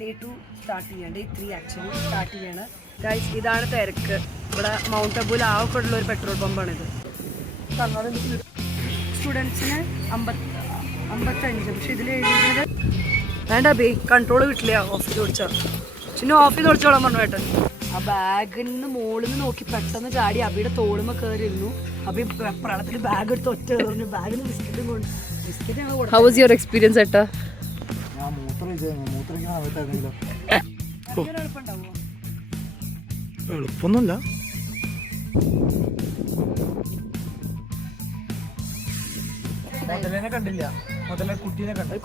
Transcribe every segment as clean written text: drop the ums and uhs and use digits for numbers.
Day 2 start ചെയ്യാണ്, day 3 actually start ചെയ്യാണ്. Guys ഇതാണ് തിരക്ക്. ഇവിടെ മൗണ്ട് അബുവിൽ ആവൊക്കെയുള്ള ഒരു പെട്രോൾ പമ്പാണിത്. സ്റ്റുഡൻസിന് 55, പക്ഷെ ഇതിൽ എഴുതിയത് വേണ്ട ബേ കൺട്രോൾ കിട്ടില്ല. ഓഫീസ് ഓടിച്ചാൽ പിന്നെ ഓഫീസ് ഓടിച്ചോളാൻ പറഞ്ഞു ഏട്ടൻ. ആ ബാഗിൽ നിന്ന് മുകളിൽ നിന്ന് നോക്കി പെട്ടെന്ന് ചാടി അബിയുടെ തോളുമ്മ കയറിയിരുന്നു. അബി പ്രളത്തിൽ ബാഗ് എടുത്ത് ഒറ്റ പറഞ്ഞു. ബാഗിന് ബിസ്ക്കറ്റും കൊണ്ട് biscuit. How was your experience ഏട്ടാ? എളുപ്പൊന്നുമില്ല.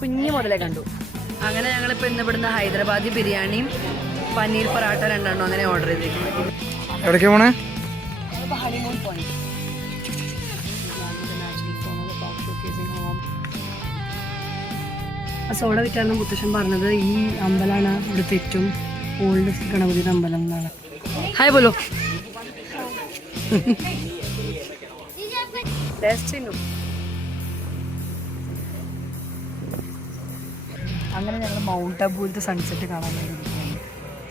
കുഞ്ഞു മുതലേ കണ്ടു. അങ്ങനെ ഞങ്ങളിപ്പോ ഇന്ന് ഇവിടുന്ന് ഹൈദരാബാദി ബിരിയാണിയും പനീർ പൊറാട്ട 2 അങ്ങനെ ഓർഡർ ചെയ്തിരിക്കുന്നത്. എവിടേക്കാ പോണേ? Honeymoon point. സോഡ വിറ്റാണ് മുത്തശ്ശൻ പറഞ്ഞത്. ഈ അമ്പലമാണ് ഇവിടുത്തെ ഏറ്റവും ഓൾഡ് ഗണപതിയുടെ അമ്പലം എന്നാണ്. ഹായ് ബോലോ. അങ്ങനെ ഞങ്ങൾ മൗണ്ട് അബുവിലത്തെ സൺസെറ്റ് കാണാൻ വേണ്ടിയിരിക്കുകയാണ്.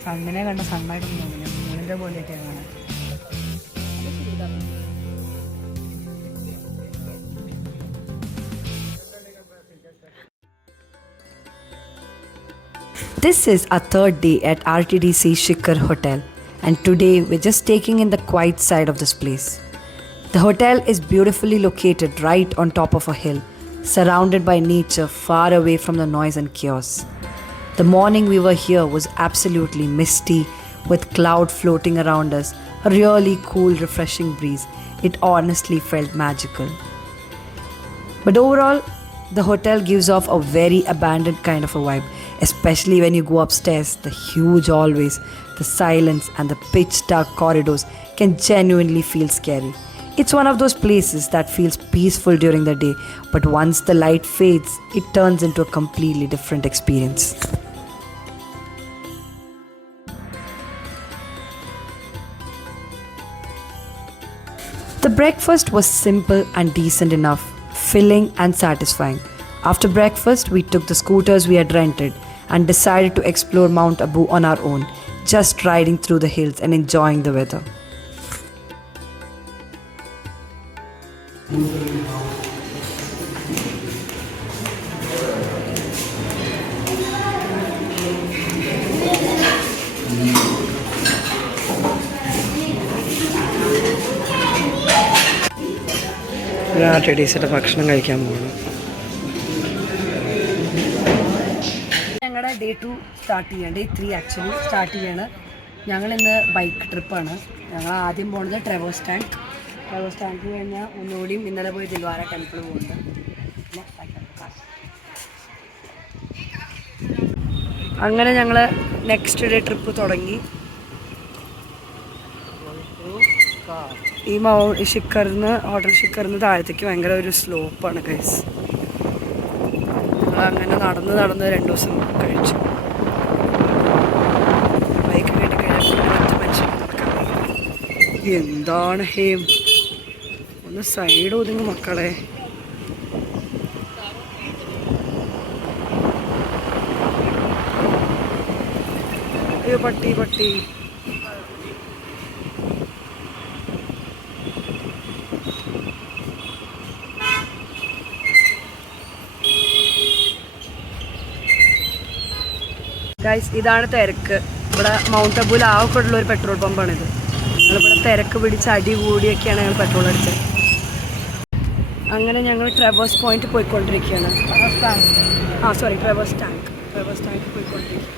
സണ്ണിനെ കണ്ട സണ്ണായിട്ടൊന്നും തോന്നില്ല, മൂന്നിൻ്റെ പോലെയൊക്കെയാണ് കാണാൻ. This is our third day at RTDC Shikhar Hotel, and today we're just taking in the quiet side of this place. The hotel is beautifully located right on top of a hill, surrounded by nature far away from the noise and chaos. The morning we were here was absolutely misty with cloud floating around us, a really cool, refreshing breeze. It honestly felt magical. But overall, the hotel gives off a very abandoned kind of a vibe, especially when you go upstairs. The huge hallways, the silence and the pitch dark corridors can genuinely feel scary. It's one of those places that feels peaceful during the day, but once the light fades, it turns into a completely different experience. The breakfast was simple and decent enough, filling and satisfying. After breakfast, we took the scooters we had rented and decided to explore Mount Abu on our own, just riding through the hills and enjoying the weather. RTDCയുടെ ഭക്ഷണം കഴിക്കാൻ പോകണം. ഞങ്ങളുടെ day 2 start ചെയ്യാണ്, day 3 actually start ചെയ്യാണ്. ഞങ്ങളിന്ന് bike ട്രിപ്പാണ്. ഞങ്ങൾ ആദ്യം പോകുന്നത് ട്രെവേഴ്സ് ടാങ്ക് കഴിഞ്ഞാൽ ഒന്നുകൂടിയും ഇന്നലെ പോയി ദിൽവാര ടെമ്പിൾ പോകുന്നുണ്ട്. അങ്ങനെ ഞങ്ങൾ നെക്സ്റ്റ് ഡേ ട്രിപ്പ് തുടങ്ങി. ഈ ഷിഖറിന്ന് ഹോട്ടൽ ഷിഖറിന്ന് താഴത്തേക്ക് ഭയങ്കര ഒരു സ്ലോപ്പാണ് ഗൈസ്. അങ്ങനെ നടന്ന് 2 ദിവസം കഴിച്ചു. ബൈക്ക് കയറ്റിക്കഴിഞ്ഞാൽ മറ്റു മനുഷ്യർക്ക് നടക്കാൻ കഴിയും. എന്താണ് ഹേം, ഒന്ന് സൈഡ് ഒതുങ്ങും മക്കളെ. അയ്യോ പട്ടി. ഗൈസ് ഇതാണ് തിരക്ക്. ഇവിടെ മൗണ്ട് അബുവിൽ ആവൊക്കെയുള്ള ഒരു പെട്രോൾ പമ്പാണിത്. ഞങ്ങളിവിടെ തിരക്ക് പിടിച്ച് അടി കൂടിയൊക്കെയാണ് ഞങ്ങൾ പെട്രോൾ അടിച്ചത്. അങ്ങനെ ഞങ്ങൾ ട്രെവേഴ്സ് പോയിന്റ് പോയിക്കൊണ്ടിരിക്കുകയാണ്. ട്രെവേഴ്സ് ടാങ്ക് പോയിക്കൊണ്ടിരിക്കുകയാണ്.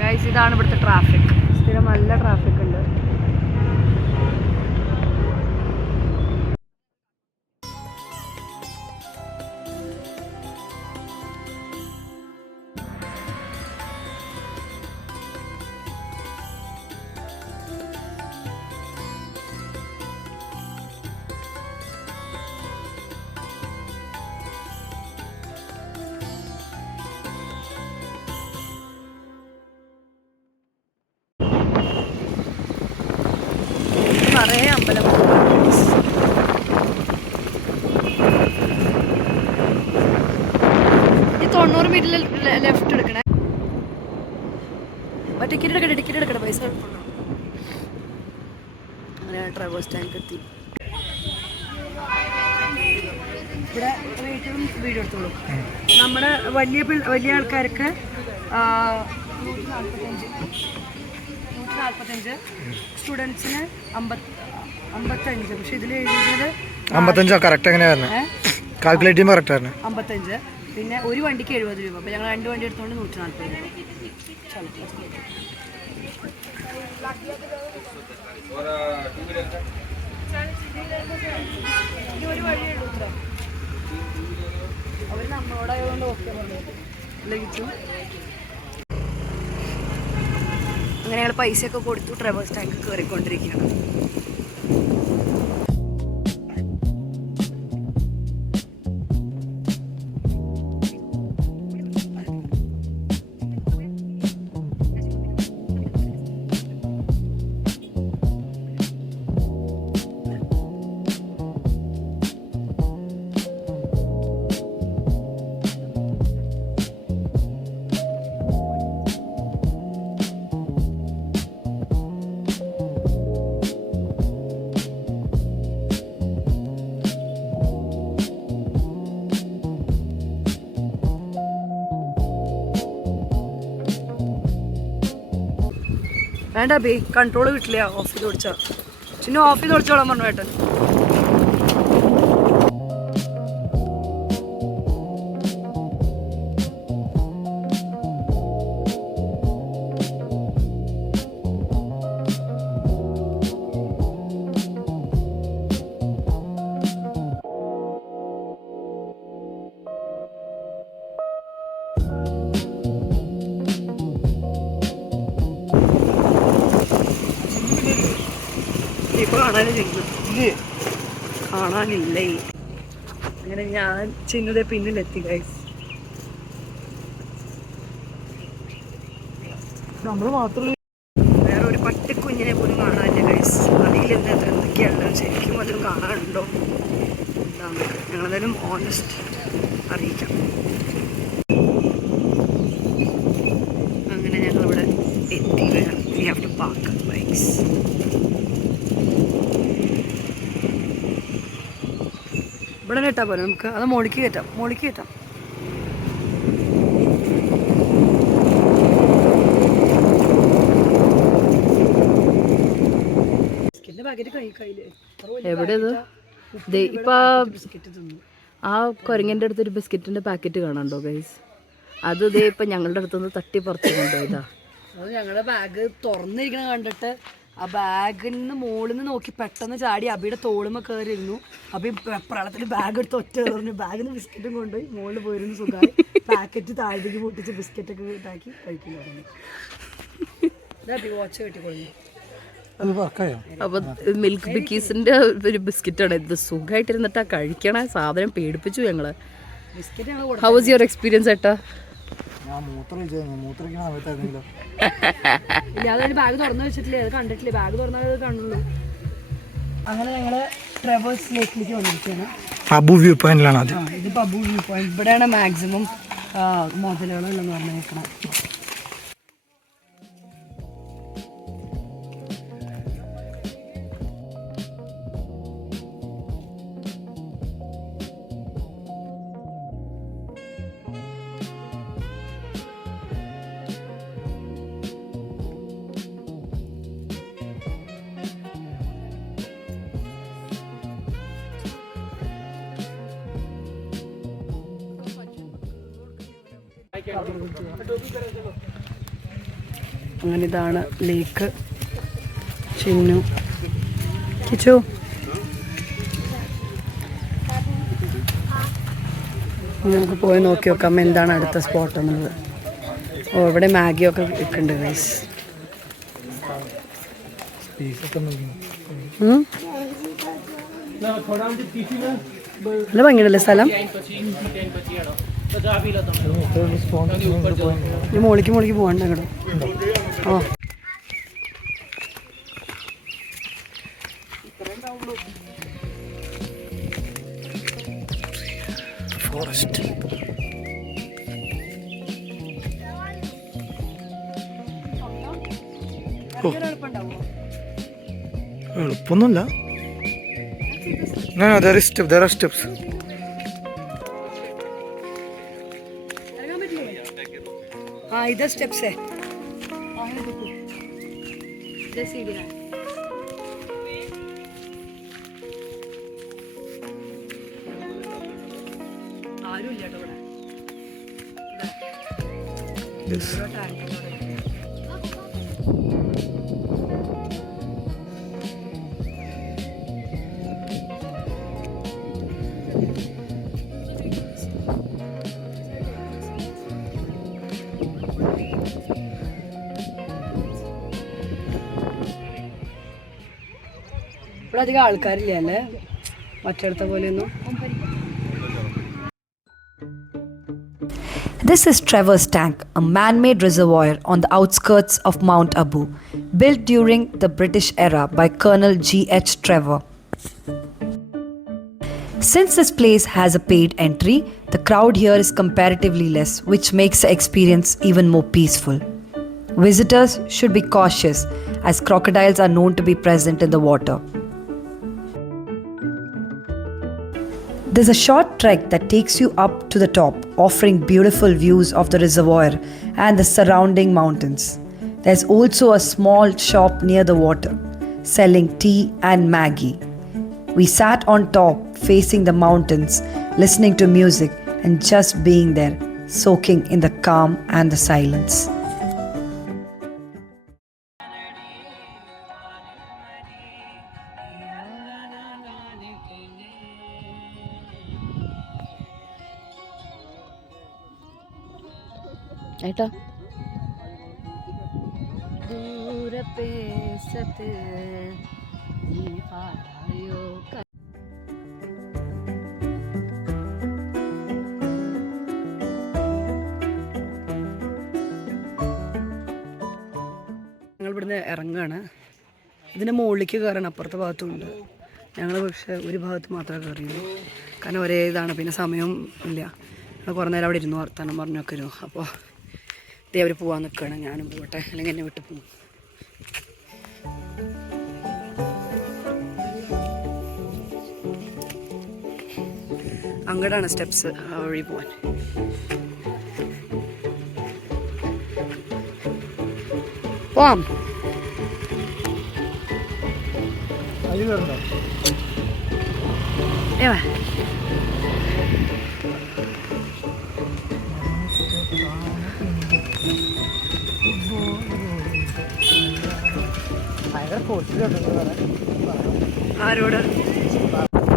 ഗൈസ് ഇതാണ് ഇവിടുത്തെ ട്രാഫിക്. സ്ഥിരം നല്ല ട്രാഫിക് ഉണ്ട്. റൈറ്റിൽ ലെഫ്റ്റ് എടുക്കണേ. ടിക്കറ്റ് എടുക്കട്ടെ പൈസ. അങ്ങനെ ട്രാവേഴ്സ് ടാങ്ക് എത്തി. ഇവിടെ വീഡിയോ എടുത്തോളൂ. നമ്മുടെ വലിയ ആൾക്കാർക്ക് 145, സ്റ്റുഡൻസിന് 55. പക്ഷെ ഇതിൽ എഴുതിയത് 55. കറക്റ്റ് എങ്ങനെയാ വരുന്നത്? കാൽക്കുലേറ്റ് ചെയ്യുമ്പോൾ കറക്റ്റ് ആയിരുന്നു. 55. പിന്നെ ഒരു വണ്ടിക്ക് 70 രൂപ. അപ്പോൾ ഞങ്ങൾ 2 വണ്ടി എടുത്തുകൊണ്ട് 140 രൂപ. ഒരു വഴിയുള്ളൂ. അവർ നമ്മളോടായതുകൊണ്ട് ഓക്കെ പറഞ്ഞു ലഭിച്ചു. അങ്ങനെ ഞങ്ങൾ പൈസയൊക്കെ കൊടുത്തു ട്രാവേഴ്സ് ടാങ്ക് കയറിക്കൊണ്ടിരിക്കുകയാണ്. വേണ്ട ബേ, കൺട്രോൾ കിട്ടില്ല. ഓഫ് ചെയ്ത് ഓടിച്ചാ ചിന്നു, ഓഫ് ചെയ്ത് ഓടിച്ചോളാൻ പറഞ്ഞു ഏട്ടൻ. കാണാനില്ലേ? അങ്ങനെ ഞാൻ ചിന്നതേ പിന്നിലെത്തി ഗൈസ്. നമ്മൾ മാത്രമേ വേറെ ഒരു പട്ടിക്കുഞ്ഞിനെ പോലും കാണാനില്ല ഗൈസ്. അറിയില്ല എന്തൊക്കെയാണ് ശരിക്കും അതിൽ കാണാനുണ്ടോ എന്താണ്. ഞങ്ങളെന്തായാലും ഓണസ്റ്റ് അറിയിക്കാം. അങ്ങനെ ഞങ്ങളിവിടെ എത്തി. We have to park bikes. ഇവിടെ കയറ്റാൻ പോലെ നമുക്ക് അത് മോളിക്ക് കയറ്റാം. എവിടെ ഇപ്പൊ ആ കുരങ്ങൻ്റെ അടുത്തൊരു ബിസ്ക്കറ്റിന്റെ പാക്കറ്റ് കാണാണ്ടോ ഗൈസ്? അത് ഇതേ ഇപ്പൊ ഞങ്ങളുടെ അടുത്തുനിന്ന് തട്ടി പറിച്ചു കൊണ്ടുപോയതാ. അത് ഞങ്ങളുടെ ബാഗ് തുറന്നിരിക്കണ കണ്ടിട്ട് ആ ബാഗിൽ നിന്ന് മുകളിൽ നിന്ന് നോക്കി പെട്ടെന്ന് ചാടി അബിയുടെ തോളുമ്മ കയറിയിരുന്നു. അബി പ്രളത്തിൽ ബാഗ് എടുത്ത് ഒറ്റ എറിഞ്ഞു. ബാഗിൽ നിന്ന് ബിസ്ക്കറ്റും കൊണ്ടുപോയി മുകളിൽ പോയിരുന്നു. സുഖമായി പാക്കറ്റ് താഴത്തേക്ക് പൊട്ടിച്ച് ബിസ്ക്കറ്റൊക്കെ ഇതാക്കി കഴിക്കുന്നു. വാച്ച് കെട്ടിക്കൊള്ളു. അപ്പൊ മിൽക്ക് ബിക്കീസിന്റെ ഒരു ബിസ്ക്കറ്റാണ് ഇത്. സുഖമായിട്ടിരുന്നിട്ടാ കഴിക്കണ സാധനം. പേടിപ്പിച്ചു ഞങ്ങള്. ഹൗ വാസ് യുവർ എക്സ്പീരിയൻസ് ഏട്ടാ? അതൊരു ബാഗ് തുറന്നു വെച്ചിട്ടില്ലേ, അത് കണ്ടിട്ടില്ലേ? ബാഗ് തുറന്നാൽ കണ്ടുള്ളൂ. അങ്ങനെ ഞങ്ങള് ട്രാവേഴ്സ് ലേക്കിലേക്ക് വന്നിരിക്കുകയാണ്. അബു വ്യൂ പോയിന്റിലാണ്. ഇതിപ്പോ അബു വ്യൂ പോയിന്റ്. ഇവിടെയാണ് മാക്സിമം മുതലുകളെന്ന് പറഞ്ഞേക്കണം. അങ്ങനെ ഇതാണ് ലേക്ക്. ചിന്നു കിച്ചു നമുക്ക് പോയി നോക്കി നോക്കാം എന്താണ് അടുത്ത സ്പോട്ട് എന്നുള്ളത്. ഓ ഇവിടെ മാഗിയൊക്കെ വിൽക്കുന്നുണ്ട് ഗൈസ്. നല്ല ഭംഗിയുണ്ടല്ലേ സ്ഥലം. മോളിക്ക് പോകണ്ട കേട്ടോ. ആ ഫോറസ്റ്റ് എളുപ്പമൊന്നുമില്ല. there are steps. हाँ इधर स्टेप्स है. Yes. ഇവിടെ അധികം ആൾക്കാരില്ല അല്ലേ മറ്റിടത്തെ പോലെയൊന്നും. This is Trevor's Tank, a man-made reservoir on the outskirts of Mount Abu, built during the British era by Colonel G.H. Trevor. Since this place has a paid entry, the crowd here is comparatively less, which makes the experience even more peaceful. Visitors should be cautious as crocodiles are known to be present in the water. There's a short trek that takes you up to the top, offering beautiful views of the reservoir and the surrounding mountains. There's also a small shop near the water, selling tea and Maggie. We sat on top, facing the mountains, listening to music and just being there, soaking in the calm and the silence. ഏട്ടാ ഞങ്ങൾ ഇവിടുന്ന് ഇറങ്ങുകയാണ്. ഇതിൻ്റെ മുകളിലേക്ക് കയറാൻ അപ്പുറത്തെ ഭാഗത്തുണ്ട്. ഞങ്ങൾ പക്ഷേ ഒരു ഭാഗത്ത് മാത്രമേ കയറിയുള്ളൂ. കാരണം ഒരേ ഇതാണ്, പിന്നെ സമയം ഇല്ല. ഞങ്ങൾ കുറേ നേരം അവിടെ ഇരുന്നു വർത്താനം പറഞ്ഞൊക്കെ ഇരുന്നു. അപ്പോൾ ദേ അവർ പോകാൻ നിൽക്കുകയാണ്. ഞാനും പോകട്ടെ, അല്ലെങ്കിൽ എന്നെ വിട്ട് പോകും. അങ്ങോട്ടാണ് സ്റ്റെപ്സ്, ആ വഴി പോവാൻ. പോവാം. ഏവാ ആരോട്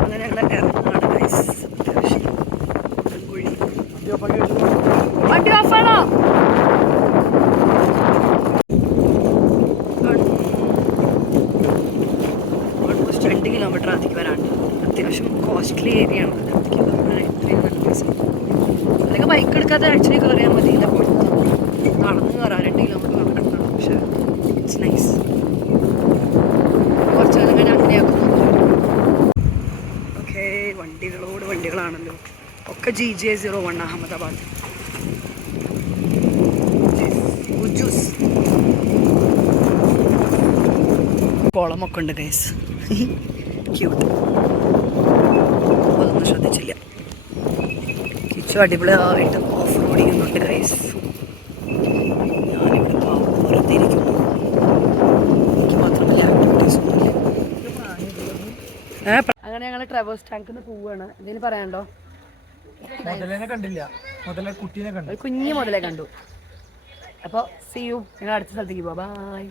അങ്ങനെ ഞങ്ങൾ ഇറങ്ങാണ് ഗൈസ്. വണ്ടി ഓഫാണോ? ഓൾമോസ്റ്റ് 2 കിലോമീറ്റർ അതിലേക്ക് വരാണ്ട്. അത്യാവശ്യം കോസ്റ്റ്ലി ഏരിയ ആണ്. 2 കിലോമീറ്റർ നല്ല പൈസ. അല്ലെങ്കിൽ ബൈക്ക് എടുക്കാതെ ആക്ച്വലി കയറിയാൽ മതി. ഇല്ല പുറത്ത് നടന്ന് കയറാം. 2 കിലോമീറ്റർ നടക്കണം. പക്ഷേ ഇറ്റ്സ് നൈസ്. കുറച്ച് കാലം കഴിഞ്ഞാൽ അങ്ങനെയാക്കുന്നു. ഓക്കെ, വണ്ടികളോട് വണ്ടികളാണല്ലോ. ഒക്കെ GJ01 അഹമ്മദാബാദ്. ഉജ്ജൂസ് കുളമൊക്കെ ഉണ്ട് ഗൈസ്. ക്യൂട്ട്. അതൊന്നും ശ്രദ്ധിച്ചില്ല. കിച്ചു അടിപൊളിയായിട്ട് ഓഫ് റോഡ് ചെയ്യുന്നുണ്ട് ഗൈസ്. ഞാനിവിടെ വെറുതെ ഇരിക്കുന്നു. എനിക്ക് മാത്രമല്ല ആക്ടിവിറ്റീസ് ഒന്നുമില്ല. അങ്ങനെ ഞങ്ങൾ ട്രെവേഴ്സ് ടാങ്കിൽ നിന്ന് പോവുകയാണ്. എന്തെങ്കിലും പറയാനുണ്ടോ? കണ്ടില്ല, കുട്ടീനെ കണ്ടു. ഒരു കുഞ്ഞു മുതലേ കണ്ടു. അപ്പോൾ സീ യു. ഞങ്ങൾ അടുത്ത സ്ഥലത്തേക്ക് പോവാം. ബൈ.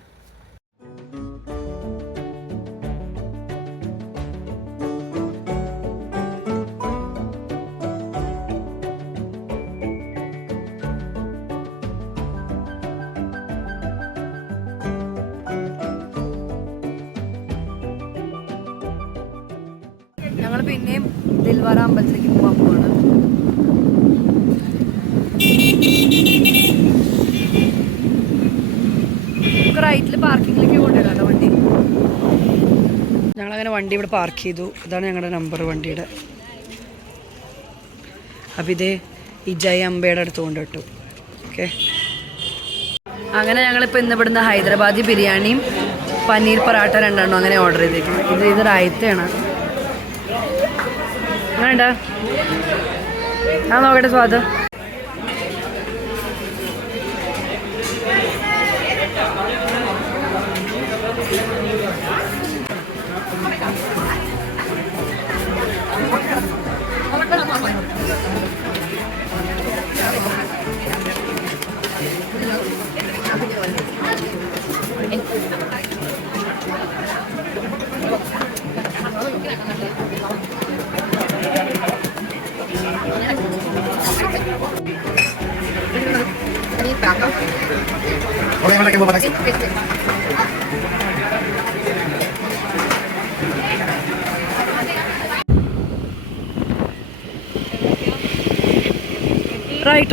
ഞങ്ങൾ പിന്നെയും ദിൽവാര അമ്പലത്തിലേക്ക് പോകാൻ പോവാണ്. നമുക്ക് റൈറ്റിൽ പാർക്കിങ്ങിലേക്ക് കൊണ്ടുവരാം വണ്ടി. ഞങ്ങളങ്ങനെ വണ്ടി ഇവിടെ പാർക്ക് ചെയ്തു. ഇതാണ് ഞങ്ങളുടെ നമ്പർ വണ്ടിയുടെ. അപ്പം ഇതേ ഈ ജയ അമ്പയുടെ അടുത്ത് കൊണ്ടിട്ടു. ഓക്കെ, അങ്ങനെ ഞങ്ങളിപ്പോൾ ഇന്ന് ഇവിടുന്ന് ഹൈദരാബാദി ബിരിയാണിയും പനീർ പൊറാട്ട 2 അങ്ങനെ ഓർഡർ ചെയ്തേക്കുന്നത്. ഇത് റായത്തയാണ്. വേണ്ട ഞാൻ നോക്കട്ടെ സ്വാദ്. Right.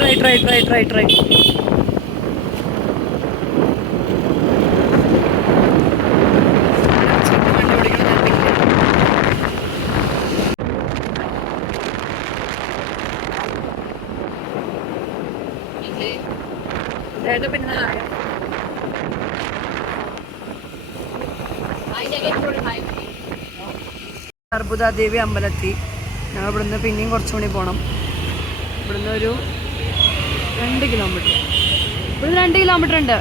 അർബുദാദേവി അമ്പലത്തി. ഞങ്ങൾ ഇവിടുന്ന് പിന്നെയും കുറച്ചുകൂടി പോകണം. ഇവിടുന്ന് ഒരു 2 കിലോമീറ്റർ. ഇവിടുന്ന് 2 കിലോമീറ്റർ ഉണ്ട്.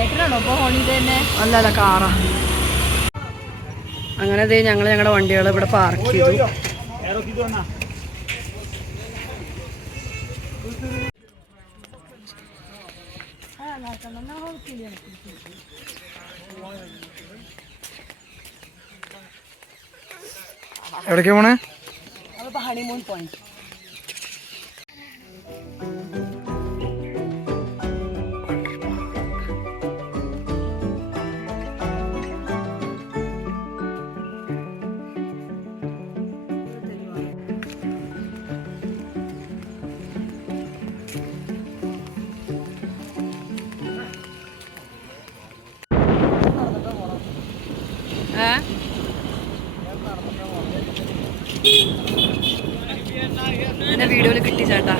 ഏട്ടനാണോ ഇപ്പോൾ ഹോണി തന്നെ? അല്ല കാറാ. അങ്ങനെ ഞങ്ങൾ ഞങ്ങളുടെ വണ്ടികൾ ഇവിടെ പാർക്ക് ചെയ്തു. എവിടേക്കാ പോണേ? Honeymoon point. എന്നെ വീഡിയോയിൽ കിട്ടി ചേട്ടാ.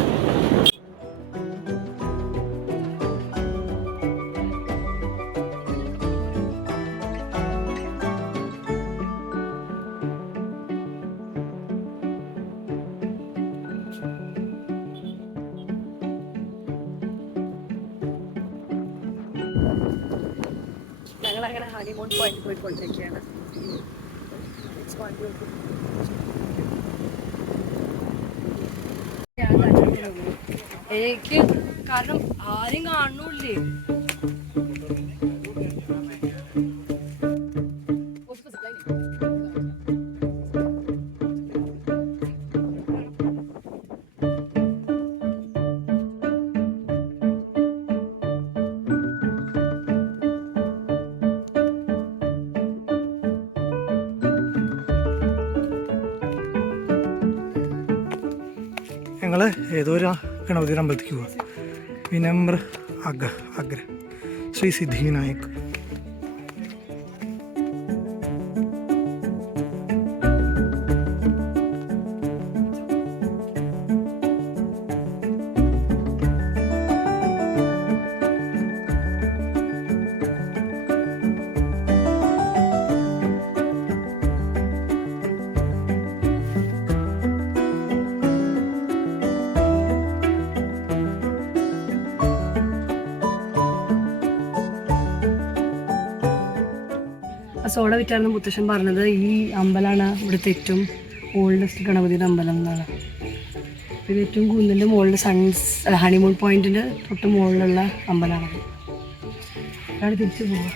ഞങ്ങളങ്ങനെ ഹണിമൂൺ പോയിന്റ് പോയിക്കൊണ്ടിരിക്കുകയാണ്. എനിക്ക് കാരണം ആരും കാണൂല്ലേ. ഞങ്ങൾ ഏതോ ഒരു ഗണപതി അമ്പലത്തിലേക്ക് പോവാം. വിനമ്ര അഗ്ര ശ്രീ സിദ്ധിവിനായക്. സോഡ വിറ്റായിരുന്നു മുത്തശ്ശൻ പറഞ്ഞത്. ഈ അമ്പലമാണ് ഇവിടുത്തെ ഏറ്റവും ഓൾഡസ്റ്റ് ഗണപതിയുടെ അമ്പലം എന്നാണ്. ഇത് ഏറ്റവും കുന്നിൻ്റെ മുകളിൽ ഹണിമൂൺ പോയിന്റിൻ്റെ തൊട്ട് മുകളിലുള്ള അമ്പലമാണ്. അതാണ് തിരിച്ചു പോവുക.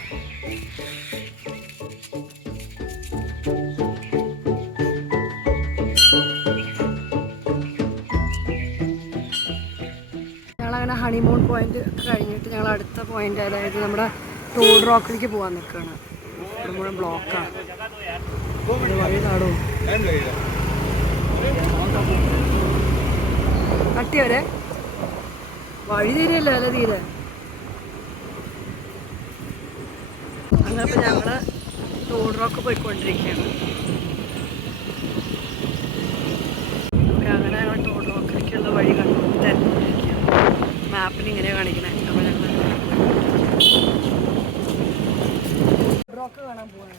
ഞങ്ങളങ്ങനെ ഹണിമൂൺ പോയിന്റ് കഴിഞ്ഞിട്ട് ഞങ്ങൾ അടുത്ത പോയിന്റ്, അതായത് നമ്മുടെ ടോൾ റോക്കിലേക്ക് പോകാൻ നിൽക്കുകയാണ്. മുഴുവൻ ബ്ലോക്കാണ്. വഴി നാടോ കട്ടിയവരെ വഴി തീരെയല്ല അല്ല തീരെ. അങ്ങനെ ഇപ്പം ഞങ്ങൾ ടോൾ റോക്ക് പോയിക്കൊണ്ടിരിക്കുകയാണ്. അങ്ങനെ ഞങ്ങൾ ടോൾ റോക്കിലേക്കുള്ള വഴി കണ്ടു മാപ്പിൽ ഇങ്ങനെ കാണിക്കണേ. അപ്പോൾ ഞങ്ങൾ റോക്ക് കാണാൻ പോകാൻ.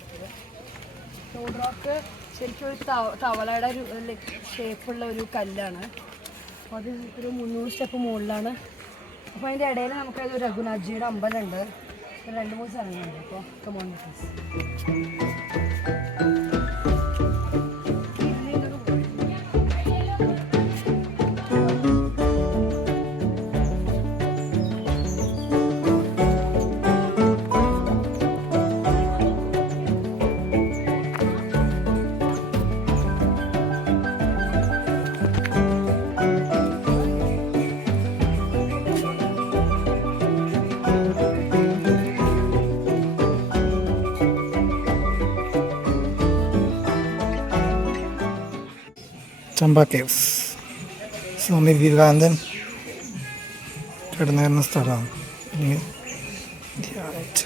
ടോഡ് റോക്ക് ശരിക്കും ഒരു തവളയുടെ ഒരു ഷേപ്പുള്ള ഒരു കല്ലാണ്. അപ്പോൾ അത് ഒരു 300 സ്റ്റെപ്പ് മുകളിലാണ്. അപ്പോൾ അതിൻ്റെ ഇടയിൽ നമുക്കത് രഘുനാഥ്ജിയുടെ അമ്പലമുണ്ട്. 2-3 സ്ഥലങ്ങളുണ്ട്. അപ്പോൾ കമോൺ ചമ്പ കേവ്സ്. സ്വാമി വിവേകാനന്ദൻ കിടന്നിരുന്ന സ്ഥലമാണ്. ഇനി ധ്യാനിച്ച്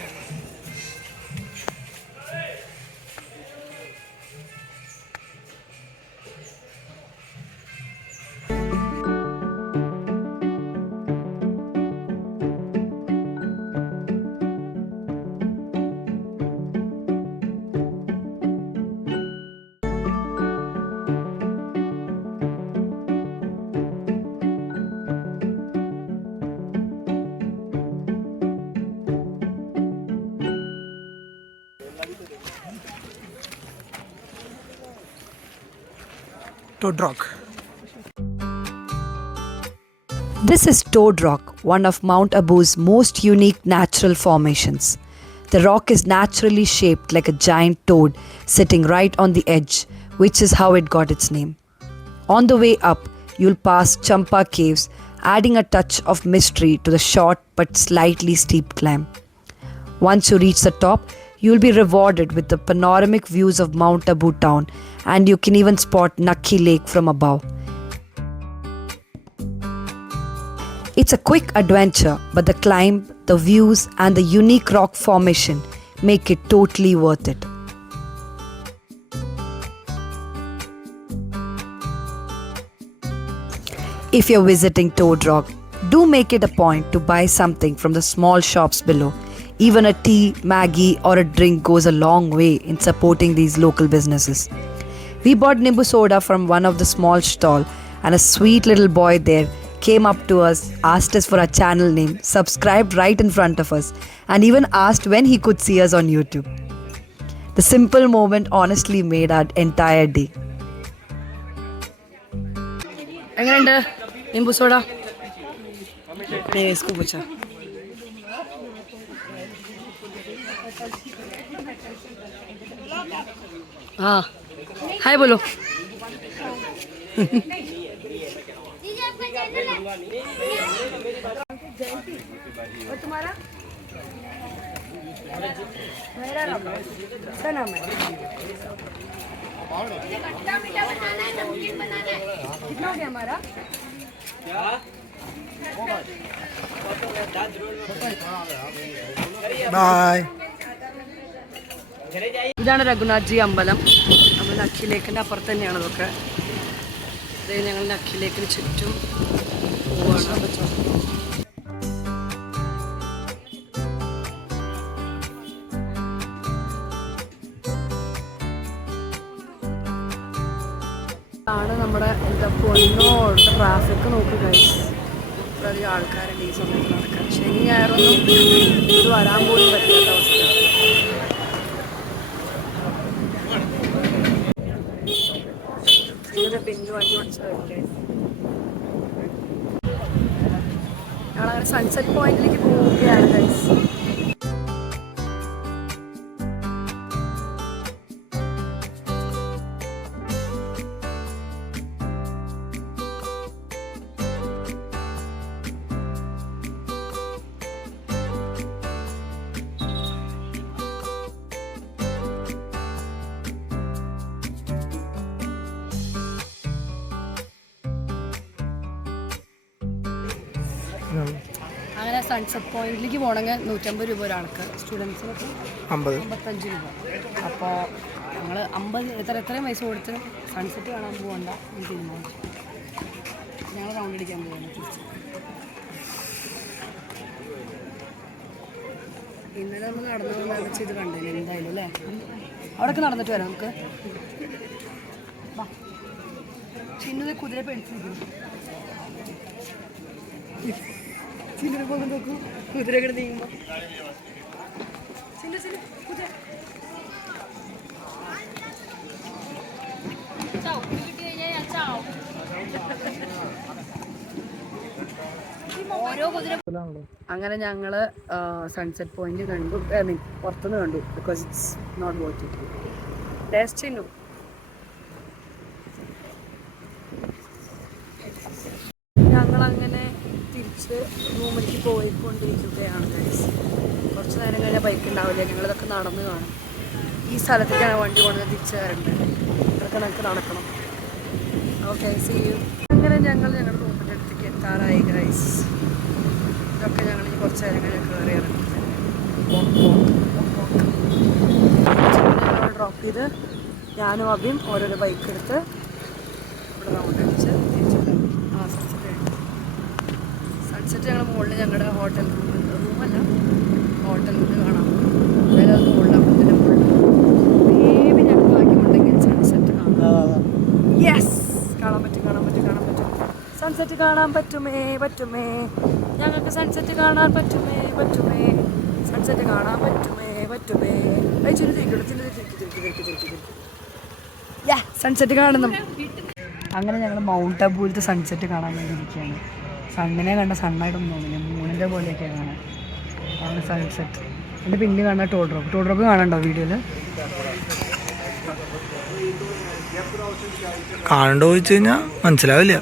Toad Rock. This is Toad Rock, one of Mount Abu's most unique natural formations. The rock is naturally shaped like a giant toad sitting right on the edge, which is how it got its name. On the way up, you'll pass Champa Caves, adding a touch of mystery to the short but slightly steep climb. Once you reach the top, you'll be rewarded with the panoramic views of Mount Abu town, and you can even spot Nakki Lake from above. It's a quick adventure, but the climb, the views, and the unique rock formation make it totally worth it. If you're visiting Toad Rock, do make it a point to buy something from the small shops below. Even a tea, Maggie, or a drink goes a long way in supporting these local businesses. We bought Nimbu soda from one of the small stall, and a sweet little boy there came up to us, asked us for our channel name, subscribed right in front of us, and even asked when he could see us on YouTube. The simple moment honestly made our entire day. എങ്ങനെയുണ്ട് നിംബു soda? इसको पूछा. हाँ, हाय बोलो. और तुम्हारा? मेरा नाम सनम है. कितना हो गया हमारा? ബായ്. ഇതാണ് രഘുനാഥ്ജി അമ്പലം. നമ്മൾ നക്കി ലേക്കിൻ്റെ അപ്പുറത്ത് തന്നെയാണ് ഇതൊക്കെ. ഇത് ഞങ്ങൾ നക്കി ലേക്കിന് ചുറ്റും പോവാണ്. ആണ് നമ്മുടെ എന്താ പൊന്നോ ട്രാഫിക് നോക്കുക. ഇത്രയധികം ആൾക്കാരുണ്ട് ഈ സമയത്ത് നടക്കാൻ. ശനി ഞായറൊന്നും ഇത് വരാൻ പോലും പറ്റാത്ത അവസ്ഥയാണ്. ഞങ്ങളങ്ങനെ സൺസെറ്റ് പോയിന്റിലേക്ക് പോവുകയാണ് ഗൈസ്. അങ്ങനെ സൺസെറ്റ് പോയിന്റിലേക്ക് പോകണമെങ്കിൽ 150 രൂപ ഒരാൾക്ക്, സ്റ്റുഡൻസിനൊക്കെ 55 രൂപ. അപ്പോൾ ഞങ്ങൾ 50 എത്രയും പൈസ കൊടുത്ത് സൺസെറ്റ് കാണാൻ പോകണ്ട എന്ന് തീരുമാനിച്ചു. ഞങ്ങൾ റൗണ്ട് അടിക്കാൻ പോകുന്നു തിരിച്ച്. ഇന്നലെ നമ്മൾ നടന്നു ചെയ്ത് കണ്ടില്ല എന്തായാലും അല്ലേ. അവിടെയൊക്കെ നടന്നിട്ട് വരാം നമുക്ക്. ചിന്നത് കുതിര പേടിച്ചിരിക്കുന്നു. ചിന്നനെ പോലെ നോക്കൂ കുതിര കിടന്ന് നീങ്ങുമ്പോൾ. ചിന്ന ചിന്ന കുതിര അങ്ങനെ ഞങ്ങൾ സൺസെറ്റ് പോയിന്റ് കണ്ടു. ഐ മീൻ പുറത്തുനിന്ന് കണ്ടു. Because it's not worth it. Taste ചെയ്യുന്നു. ഞങ്ങളങ്ങനെ തിരിച്ച് റൂമിലേക്ക് പോയിക്കൊണ്ടിരിക്കുകയാണ് ഗൈസ്. കുറച്ച് നേരം കഴിഞ്ഞാൽ ബൈക്ക് ഉണ്ടാവില്ല. ഞങ്ങളിതൊക്കെ നടന്ന് കാണും. ഈ സ്ഥലത്തേക്കാണ് വണ്ടി കൊണ്ടുവന്ന് തിരിച്ച് കയറേണ്ടത്. ഇതൊക്കെ ഞങ്ങൾക്ക് നടക്കണം. Okay see you. അങ്ങനെ ഞങ്ങളുടെ റൂമിൻ്റെ അടുത്തേക്ക് എത്താറായി ഗൈസ്. ഇതൊക്കെ ഞങ്ങൾ ഈ കുറച്ച് നേരം കഴിഞ്ഞാൽ കയറി ഇറങ്ങും. ഞങ്ങൾ ഡ്രോപ്പ് ചെയ്ത് ഞാനും അബിയും ഓരോരോ ബൈക്ക് എടുത്ത് ഇവിടെ റൗണ്ട് അടിച്ച് തിരിച്ചു. സൺസെറ്റ് ഞങ്ങൾ മുകളിൽ ഞങ്ങളുടെ ഹോട്ടൽ റൂമല്ല ഹോട്ടലിൽ കാണാം. അതായത് അത് മുകളിൽ അപ്പത്തിൻ്റെ മുകളിൽ ബേബി ഞങ്ങൾ ഭാഗ്യമുണ്ടെങ്കിൽ സൺസെറ്റ് കാണാം. യെസ് കാണാൻ പറ്റും. സൺസെറ്റ് കാണാൻ പറ്റുമേ ഞങ്ങൾക്ക് സൺസെറ്റ് കാണാൻ പറ്റുമേ. സൺസെറ്റ് കാണാൻ പറ്റുമേ. സൺസെറ്റ് കാണുന്നു. അങ്ങനെ ഞങ്ങൾ മൗണ്ട് അബൂലത്തെ സൺസെറ്റ് കാണാൻ വേണ്ടി ഇരിക്കുകയാണ്. സണ്ണിനെ കണ്ട സണ്ണായിട്ടൊന്നും തോന്നില്ല. മൂണിൻ്റെ പോലെയൊക്കെയാണ് കാണാൻ. ആണ് സൺസെറ്റ്. എൻ്റെ പിന്നെ കാണാൻ ടോൾ ഡ്രോപ്പ് കാണാനുണ്ടോ വീഡിയോയിൽ? കാണണ്ടോ ചോദിച്ചു കഴിഞ്ഞാൽ മനസ്സിലാവില്ല.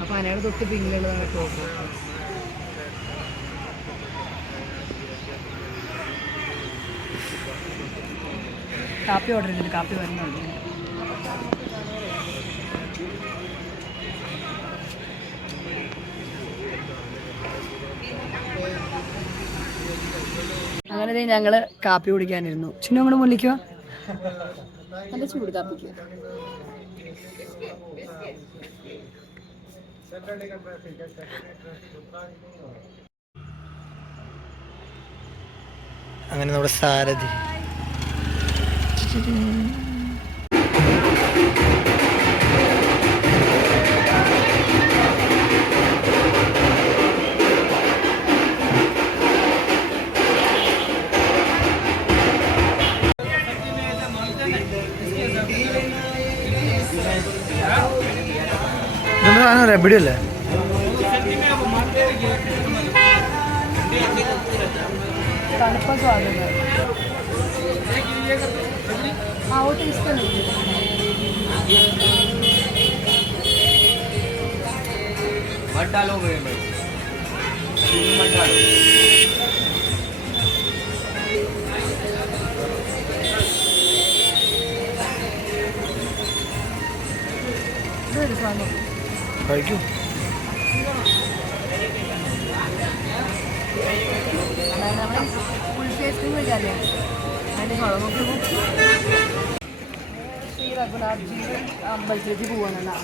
അപ്പോൾ അതിനോട് തൊട്ട് പിന്നിലുള്ളതാണ് ടോൾ ഡ്രോപ്പ്. കാപ്പി ഓർഡർ ചെയ്തിട്ട് കാപ്പി വരുന്നുണ്ട്. അങ്ങനെ ഞങ്ങൾ കാപ്പി കുടിക്കാനിരുന്നു. ചിന്നു അങ്ങോട്ട് മുന്നിക്കുക. നല്ല ചൂട് കാപ്പിക്ക്. അങ്ങനെ നമ്മുടെ സാരഥി റബിഡിയല്ലേ? തണുപ്പ സ്വാഗതം. ആ ഓ ടേസ്റ്റ് കഴിക്കൂ. ഫുൾ ടേസ്റ്റ് കഴിക്കാല്ലേ? അതിൻ്റെ കുളം നോക്കുമ്പോൾ ശ്രീ രഘുനാഥ് ജി അമ്പലത്തിലേക്ക് പോവാണല്ലോ.